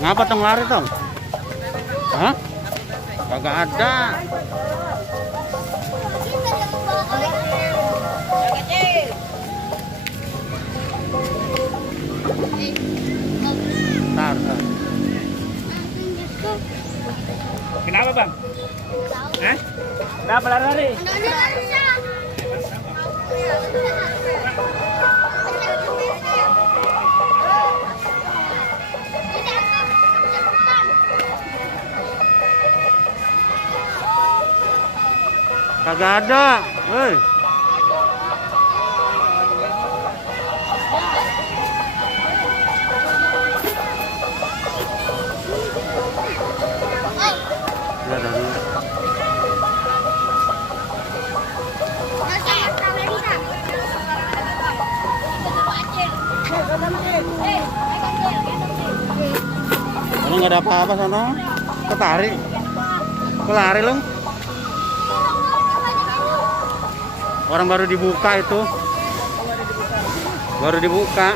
Ngapa tong lari tong? Hah? Kagak ada. Tar. Kenapa bang? Hah? Kenapa lari-lari? Kagak ada. Woi. Ya, dari. Ini nggak ada apa-apa sana. Ketarik. Kelari lu. Orang baru dibuka itu. Baru dibuka.